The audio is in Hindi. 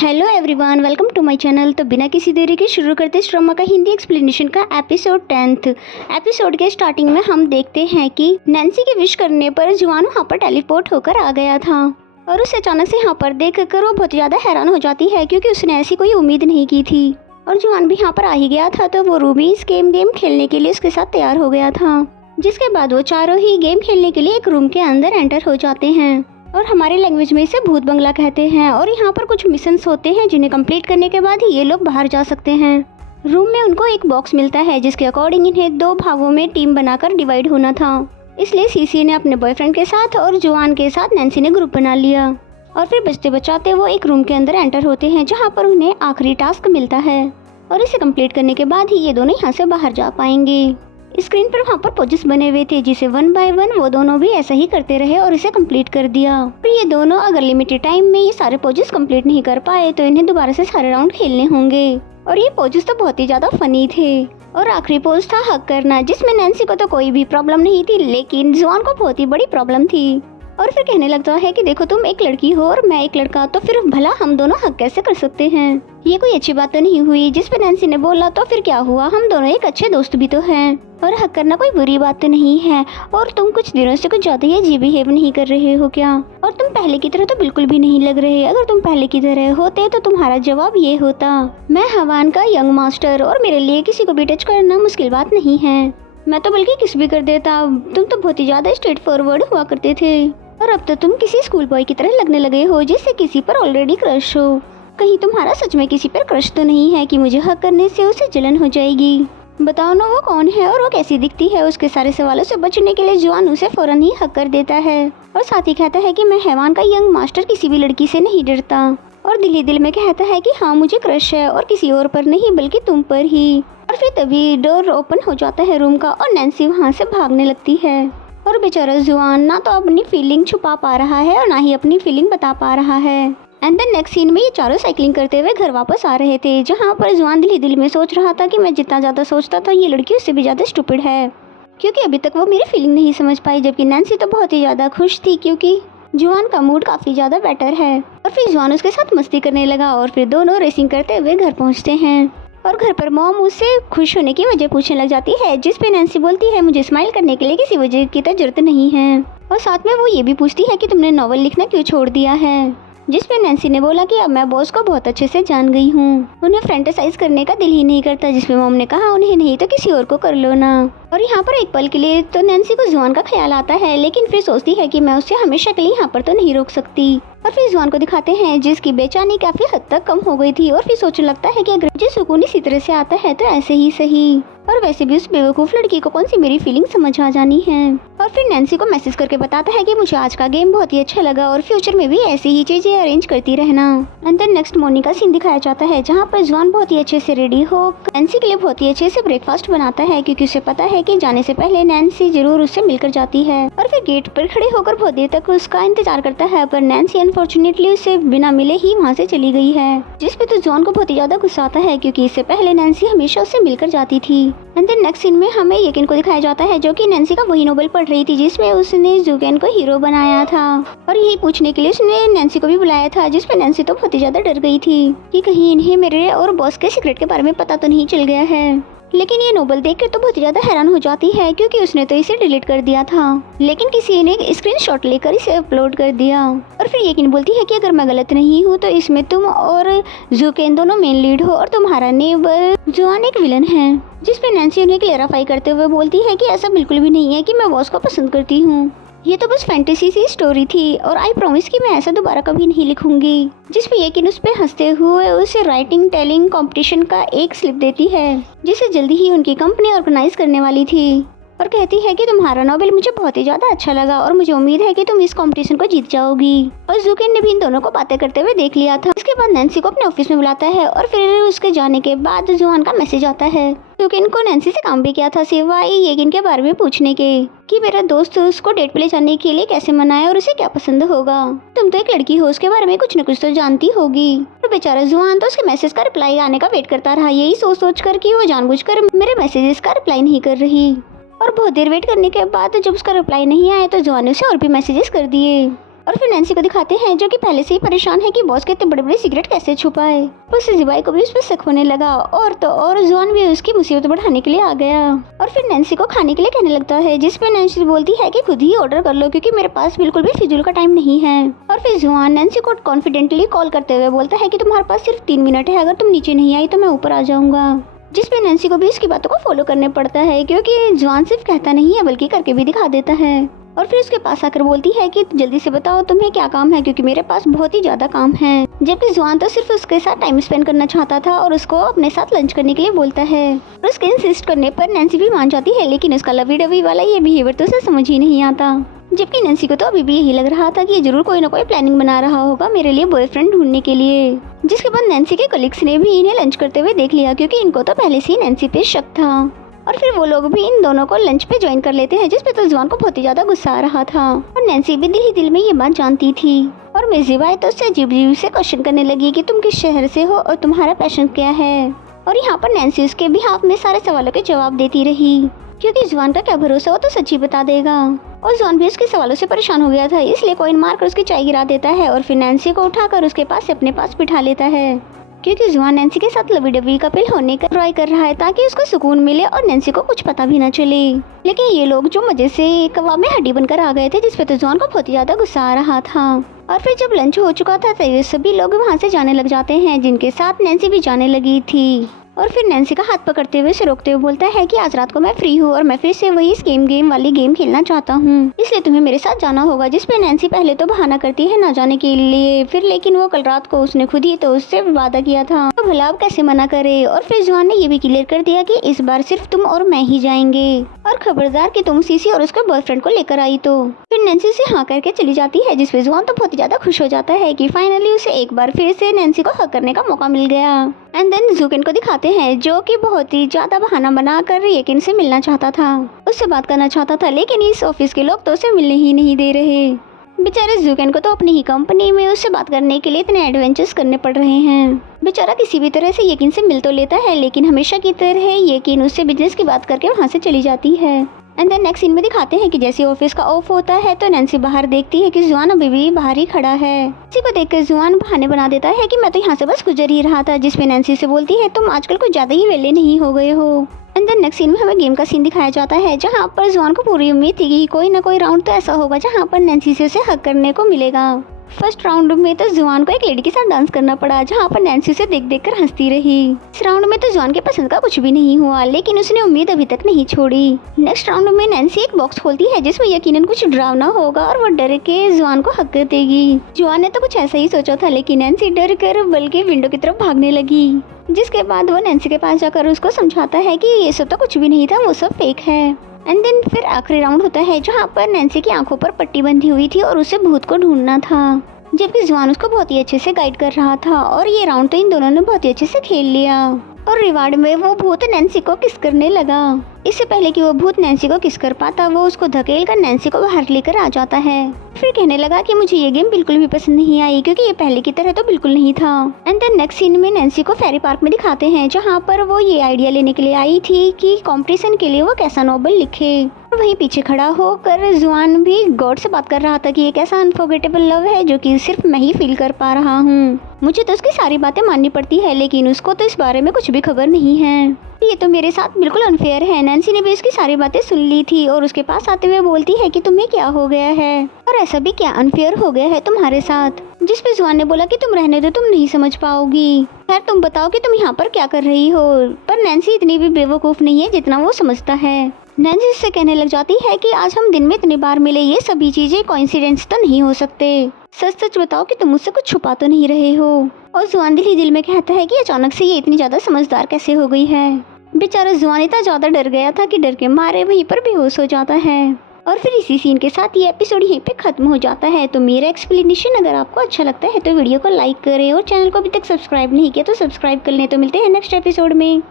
Hello everyone, welcome to my channel. तो बिना किसी देरी के शुरू करते इस ड्रामा का हिंदी एक्सप्लेनेशन का एपिसोड 10th। एपिसोड के स्टार्टिंग में हम देखते हैं कि नैन्सी के विश करने पर जुआन वहाँ पर टेलीपोर्ट होकर आ गया था और उसे अचानक से यहाँ पर देख कर वो बहुत ज़्यादा हैरान हो जाती है क्योंकि उसने ऐसी कोई उम्मीद नहीं की थी। और जुआन भी यहाँ पर आ ही गया था तो वो रूबी इस गेम खेलने के लिए उसके साथ तैयार हो गया था, जिसके बाद वो चारों ही गेम खेलने के लिए एक रूम के अंदर एंटर हो जाते हैं और हमारी लैंग्वेज में इसे भूत बंगला कहते हैं। और यहाँ पर कुछ मिशंस होते हैं जिन्हें कंप्लीट करने के बाद ही ये लोग बाहर जा सकते हैं। रूम में उनको एक बॉक्स मिलता है जिसके अकॉर्डिंग इन्हें 2 भागों में टीम बनाकर डिवाइड होना था। इसलिए सीसी ने अपने बॉयफ्रेंड के साथ और जुआन के साथ नैन्सी ने ग्रुप बना लिया और फिर बचते बचाते वो एक रूम के अंदर एंटर होते हैं जहाँ पर उन्हें आखिरी टास्क मिलता है और इसे कंप्लीट करने के बाद ही ये दोनों यहाँ से बाहर जा पाएंगे। स्क्रीन पर वहाँ पर पोजेस बने हुए थे जिसे 1 बाय 1 वो दोनों भी ऐसा ही करते रहे और इसे कंप्लीट कर दिया। फिर ये दोनों अगर लिमिटेड टाइम में ये सारे पोजेस कंप्लीट नहीं कर पाए तो इन्हें दोबारा से सारे राउंड खेलने होंगे। और ये पोजेस तो बहुत ही ज्यादा फनी थे। और आखिरी पोज था हक करना, जिसमें नैन्सी को तो कोई भी प्रॉब्लम नहीं थी लेकिन जुआन को बहुत ही बड़ी प्रॉब्लम थी। और फिर कहने लगता है कि देखो तुम एक लड़की हो और मैं एक लड़का, तो फिर भला हम दोनों हक कैसे कर सकते हैं। ये कोई अच्छी बात तो नहीं हुई। जिस पे नैन्सी ने बोला तो फिर क्या हुआ, हम दोनों एक अच्छे दोस्त भी तो हैं और हक करना कोई बुरी बात तो नहीं है। और तुम कुछ दिनों से कुछ ज्यादा ही अजीब बिहेव नहीं कर रहे हो क्या, और तुम पहले की तरह तो बिल्कुल भी नहीं लग रहे। अगर तुम पहले की तरह होते तो तुम्हारा जवाब ये होता, मैं हवान का यंग मास्टर और मेरे लिए किसी को भी टच करना मुश्किल बात नहीं है। मैं तो बल्कि किस भी कर देता। तुम तो बहुत ही ज्यादा स्ट्रेट फॉरवर्ड हुआ करते थे और अब तो तुम किसी स्कूल बॉय की तरह लगने लगे हो जिससे किसी पर ऑलरेडी क्रश हो। कहीं तुम्हारा सच में किसी पर क्रश तो नहीं है कि मुझे हक करने से उसे जलन हो जाएगी। बताओ ना वो कौन है और वो कैसी दिखती है। उसके सारे सवालों से बचने के लिए जुआन उसे फौरन ही हक कर देता है और साथ ही कहता है कि मैं हैवान का यंग मास्टर किसी भी लड़की से नहीं डरता। और दिल ही दिल में कहता है कि हाँ मुझे क्रश है और किसी और पर नहीं बल्कि तुम पर ही। और फिर तभी डोर ओपन हो जाता है रूम का और नैन्सी वहाँ से भागने लगती है। और बेचारा जुआन ना तो अपनी फीलिंग छुपा पा रहा है और ना ही अपनी फीलिंग बता पा रहा है। एंड देन नेक्स्ट सीन में ये चारों साइकिलिंग करते हुए घर वापस आ रहे थे, जहाँ पर जुआन दिल ही दिल में सोच रहा था कि मैं जितना ज़्यादा सोचता था ये लड़की उससे भी ज़्यादा स्टूपिड है, क्योंकि अभी तक वो मेरी फीलिंग नहीं समझ पाई। जबकि नैन्सी तो बहुत ही ज़्यादा खुश थी क्योंकि जुआन का मूड काफ़ी ज़्यादा बेटर है। और फिर जुआन उसके साथ मस्ती करने लगा और फिर दोनों रेसिंग करते हुए घर पहुँचते हैं। और घर पर मॉम उससे खुश होने की वजह पूछने लग जाती है, जिस पे नैन्सी बोलती है मुझे स्माइल करने के लिए किसी वजह की तो जरूरत नहीं है। और साथ में वो ये भी पूछती है कि तुमने नॉवल लिखना क्यों छोड़ दिया है, जिस पे नैन्सी ने बोला कि अब मैं बॉस को बहुत अच्छे से जान गई हूँ, उन्हें फैंटेसाइज करने का दिल ही नहीं करता। जिसपे मॉम ने कहा उन्हें नहीं तो किसी और को कर लो ना। और यहाँ पर एक पल के लिए तो नैन्सी को जुआन का ख्याल आता है लेकिन फिर सोचती है कि मैं उसे हमेशा के लिए यहाँ पर तो नहीं रोक सकती। और फिर जुआन को दिखाते हैं जिसकी बेचैनी काफी हद तक कम हो गई थी और फिर सोचने लगता है कि अगर मुझे सुकून इसी तरह से आता है तो ऐसे ही सही। और वैसे भी उस बेवकूफ लड़की को कौन सी मेरी फीलिंग समझ आ जानी है। और फिर नैन्सी को मैसेज करके बताता है कि मुझे आज का गेम बहुत ही अच्छा लगा और फ्यूचर में भी ऐसी ही चीजें अरेंज करती रहना। एंड देन नेक्स्ट मॉर्निंग का सीन दिखाया जाता है जहाँ पर जुआन बहुत ही अच्छे से रेडी हो नैन्सी के लिए बहुत ही अच्छे से ब्रेकफास्ट बनाता है, क्योंकि उसे पता है कि जाने से पहले नैन्सी जरूर उससे मिलकर जाती है। और फिर गेट पर खड़े होकर बहुत देर तक उसका इंतजार करता है, पर नैन्सी अनफॉर्चुनेटली उसे बिना मिले ही वहाँ से चली गई है। जिसपे तो जुआन को बहुत ही ज्यादा गुस्सा आता है क्योंकि इससे पहले नैन्सी हमेशा उससे मिलकर जाती थी। एंड देन नेक्स्ट सीन में हमें येकिन को दिखाया जाता है जो कि नैन्सी का वही नोवेल पढ़ रही थी जिसमें उसने जुगेन को हीरो बनाया था। और यही पूछने के लिए उसने नैन्सी को भी बुलाया था, जिसपे नैन्सी तो बहुत ही ज्यादा डर गई थी कि कहीं इन्हें मेरे और बॉस के सीक्रेट के बारे में पता तो नहीं चल गया है। लेकिन ये नोवेल देख कर तो बहुत ज्यादा हैरान हो जाती है क्योंकि उसने तो इसे डिलीट कर दिया था लेकिन किसी ने स्क्रीनशॉट लेकर इसे अपलोड कर दिया। और फिर येकिन बोलती है कि अगर मैं गलत नहीं हूँ तो इसमें तुम और जुकेन दोनों मेन लीड हो और तुम्हारा नेबर जुआन एक विलन है। जिसपे नैन्सी उन्हें क्लेरिफाई करते हुए बोलती है कि ऐसा बिल्कुल भी नहीं है कि मैं बॉस को पसंद करती हूँ, ये तो बस फैंटेसी सी स्टोरी थी और आई प्रॉमिस कि मैं ऐसा दोबारा कभी नहीं लिखूंगी। जिसपे येकिन उस पे हंसते हुए उसे राइटिंग टेलिंग कंपटीशन का एक स्लिप देती है जिसे जल्दी ही उनकी कंपनी ऑर्गेनाइज करने वाली थी और कहती है कि तुम्हारा नॉवेल मुझे बहुत ही ज्यादा अच्छा लगा और मुझे उम्मीद है कि तुम इस कंपटीशन को जीत जाओगी। और जुकेन ने भी इन दोनों को बातें करते हुए देख लिया था। इसके बाद नैन्सी को अपने ऑफिस में बुलाता है और फिर उसके जाने के बाद जुआन का मैसेज आता है। जुकेन को नैन्सी से काम भी किया था सिवाय येकिन के बारे में पूछने के कि मेरा दोस्त उसको डेट पे ले जाने के लिए कैसे मनाए और उसे क्या पसंद होगा। तुम तो एक लड़की हो, उसके बारे में कुछ न कुछ तो जानती होगी। और बेचारा जुआन तो उसके मैसेज का रिप्लाई आने का वेट करता रहा, यही सोच कर कि वो जानबूझकर मेरे मैसेजेस का रिप्लाई नहीं कर रही। और बहुत देर वेट करने के बाद जब उसका रिप्लाई नहीं आया तो जुआन ने उसे और भी मैसेजेस कर दिए और फिर नैन्सी को दिखाते हैं जो कि पहले से ही परेशान है कि बॉस के इतने बड़े बड़े सिगरेट कैसे छुपाए। उससे जुबाई को भी उस पर शक होने लगा और तो और जुआन भी उसकी मुसीबत बढ़ाने के लिए आ गया और फिर नैन्सी को खाने के लिए कहने लगता है, जिसपे नैन्सी बोलती है कि खुद ही ऑर्डर कर लो क्योंकि मेरे पास बिल्कुल भी फिजूल का टाइम नहीं है। और फिर जुआन नैन्सी को कॉन्फिडेंटली कॉल करते हुए बोलता है कि तुम्हारे पास सिर्फ 3 मिनट है, अगर तुम नीचे नहीं आई तो मैं ऊपर आ जाऊंगा। जिसपे नैन्सी को भी इसकी बातों को फॉलो करने पड़ता है क्योंकि जुआन सिर्फ कहता नहीं है बल्कि करके भी दिखा देता है। और फिर उसके पास आकर बोलती है कि जल्दी से बताओ तुम्हें क्या काम है क्योंकि मेरे पास बहुत ही ज्यादा काम है। जबकि जुआन तो सिर्फ उसके साथ टाइम स्पेंड करना चाहता था और उसको अपने साथ लंच करने के लिए बोलता है और उसके इंसिस्ट करने पर नैन्सी भी मान जाती है, लेकिन उसका लवी डवी वाला ये बिहेवियर तो उसे समझ ही नहीं आता। जबकि नैन्सी को तो अभी भी यही लग रहा था कि ये जरूर कोई ना कोई प्लानिंग बना रहा होगा मेरे लिए बॉयफ्रेंड ढूंढने के लिए। जिसके बाद नैन्सी के कलीग्स ने भी इन्हें लंच करते हुए देख लिया क्योंकि इनको तो पहले से ही नैन्सी पे शक था और फिर वो लोग भी इन दोनों को लंच पे ज्वाइन कर लेते हैं, जिसपे तो जुआन को बहुत ही ज्यादा गुस्सा आ रहा था और नैन्सी भी दिल ही दिल में ये बात जानती थी। और मिर्जीबाई तो उससे अजीब से क्वेश्चन करने लगी कि तुम किस शहर से हो और तुम्हारा पैशन क्या है। और यहाँ पर नैन्सी उसके बिहाफ में सारे सवालों के जवाब देती रही क्योंकि जुआन का क्या भरोसा, वो तो सच्ची बता देगा। और जुआन भी उसके सवालों से परेशान हो गया था, इसलिए कॉइन मारकर उसकी चाय गिरा देता है और फिर नैन्सी को उठाकर उसके पास से अपने पास बिठा लेता है क्योंकि जुआन नैन्सी के साथ लवी डवी कपिल होने का ट्राई कर रहा है ताकि उसको सुकून मिले और नैन्सी को कुछ पता भी न चले। लेकिन ये लोग जो मजे से कबाब में हड्डी बनकर आ गए थे, जिसपे तो जुआन को बहुत ही ज्यादा गुस्सा आ रहा था। और फिर जब लंच हो चुका था तो ये सभी लोग वहाँ से जाने लग जाते हैं, जिनके साथ नैन्सी भी जाने लगी थी। और फिर नैन्सी का हाथ पकड़ते हुए उसे रोकते हुए बोलता है कि आज रात को मैं फ्री हूँ और मैं फिर से वही स्कीम गेम वाली गेम खेलना चाहता हूँ, इसलिए तुम्हें मेरे साथ जाना होगा। जिसपे नैन्सी पहले तो बहाना करती है ना जाने के लिए, फिर लेकिन वो कल रात को उसने खुद ही तो उससे वादा किया था, तो भला अब कैसे मना करे। और फिर जुआन ने ये भी क्लियर कर दिया कि इस बार सिर्फ तुम और मैं ही जाएंगे और खबरदार कि तुम सीसी और उसके बॉयफ्रेंड को लेकर आई तो। फिर नैन्सी से हाँ करके चली जाती है, जिसपे जुआन तो बहुत ही ज्यादा खुश हो जाता है कि फाइनली उसे एक बार फिर से नैन्सी को हक करने का मौका मिल गया। एंड देन जूकेन को दिखाते हैं जो कि बहुत ही ज्यादा बहाना बनाकर येकिन से मिलना चाहता था, उससे बात करना चाहता था, लेकिन इस ऑफिस के लोग तो उसे मिलने ही नहीं दे रहे। बेचारे जूकेन को तो अपनी ही कंपनी में उससे बात करने के लिए इतने एडवेंचर्स करने पड़ रहे हैं। बेचारा किसी भी तरह से येकिन से मिल तो लेता है, लेकिन हमेशा की तरह येकिन उससे बिजनेस की बात करके वहाँ से चली जाती है। एंड देन नेक्स्ट सीन में दिखाते हैं कि जैसे ऑफिस का ऑफ होता है तो नैन्सी बाहर देखती है कि जुआन अभी भी बाहर ही खड़ा है। इसी को देखकर जुआन बहाने बना देता है कि मैं तो यहाँ से बस गुजर ही रहा था, जिसपे नैन्सी से बोलती है तुम आजकल कुछ ज्यादा ही वेले नहीं हो गए हो। एंड देन नेक्स्ट सीन में हमें गेम का सीन दिखाया जाता है, जहाँ पर जुआन को पूरी उम्मीद थी कि कोई ना कोई राउंड तो ऐसा होगा जहाँ पर नैन्सी से उसे हक करने को मिलेगा। फर्स्ट राउंड में तो जुआन को एक लेडी के साथ डांस करना पड़ा, जहाँ पर नैन्सी उसे देख देख कर हंसती रही। इस राउंड में तो जुआन के पसंद का कुछ भी नहीं हुआ, लेकिन उसने उम्मीद अभी तक नहीं छोड़ी। नेक्स्ट राउंड में नैन्सी एक बॉक्स खोलती है जिसमें यकीनन कुछ डरावना होगा और वो डर के जुआन को हक कर देगी। जुआन ने तो कुछ ऐसा ही सोचा था, लेकिन नैन्सी डर कर बल्कि विंडो की तरफ भागने लगी। जिसके बाद वो नैन्सी के पास जाकर उसको समझाता है कि ये सब तो कुछ भी नहीं था, वो सब फेक है। एंड देन फिर आखिरी राउंड होता है जहाँ पर नैन्सी की आंखों पर पट्टी बंधी हुई थी और उसे भूत को ढूंढना था, जबकि जुआन उसको बहुत ही अच्छे से गाइड कर रहा था। और ये राउंड तो इन दोनों ने बहुत ही अच्छे से खेल लिया और रिवार्ड में वो भूत नैन्सी को किस करने लगा। इससे पहले कि वो भूत नैन्सी को किस कर पाता, वो उसको धकेल कर नैन्सी को बाहर लेकर आ जाता है। फिर कहने लगा कि मुझे ये गेम बिल्कुल भी पसंद नहीं आई क्योंकि ये पहले की तरह तो बिल्कुल नहीं था। एंड देन नेक्स्ट सीन में नैन्सी को फेरी पार्क में दिखाते हैं, जहाँ पर वो ये आइडिया लेने के लिए आई थी कि कंपटीशन के लिए वो कैसा नोवेल लिखे। और वहीं पीछे खड़ा होकर जुआन भी गॉड से बात कर रहा था कि ये कैसा अनफॉरगेटेबल लव है जो कि सिर्फ मैं ही फील कर पा रहा हूँ। मुझे तो उसकी सारी बातें माननी पड़ती है, लेकिन उसको तो इस बारे में कुछ भी खबर नहीं है। ये तो मेरे साथ बिल्कुल अनफेयर है। नैन्सी ने भी उसकी सारी बातें सुन ली थी और उसके पास आते हुए बोलती है कि तुम्हें क्या हो गया है और ऐसा भी क्या अनफेयर हो गया है तुम्हारे साथ। जिसपे जुआन ने बोला कि तुम रहने दो, तुम नहीं समझ पाओगी। खैर तुम बताओ कि तुम यहाँ पर क्या कर रही हो। पर नैन्सी इतनी भी बेवकूफ़ नहीं है जितना वो समझता है। नैन्सी उससे कहने लग जाती है कि आज हम दिन में इतनी बार मिले, ये सभी चीजें कोइंसिडेंस तो नहीं हो सकते। सच सच बताओ कि तुम मुझसे कुछ छुपा तो नहीं रहे हो। और जुआन दिल ही दिल में कहता है कि अचानक से ये इतनी ज्यादा समझदार कैसे हो गई है। बेचारा जुआन इतना ज्यादा डर गया था कि डर के मारे वहीं पर बेहोश हो जाता है। और फिर इसी सीन के साथ ये एपिसोड यहीं पे खत्म हो जाता है। तो मेरा एक्सप्लेनेशन अगर आपको अच्छा लगता है तो वीडियो को लाइक करें और चैनल को अभी तक सब्सक्राइब नहीं किया तो सब्सक्राइब कर लें। तो मिलते हैं नेक्स्ट एपिसोड में।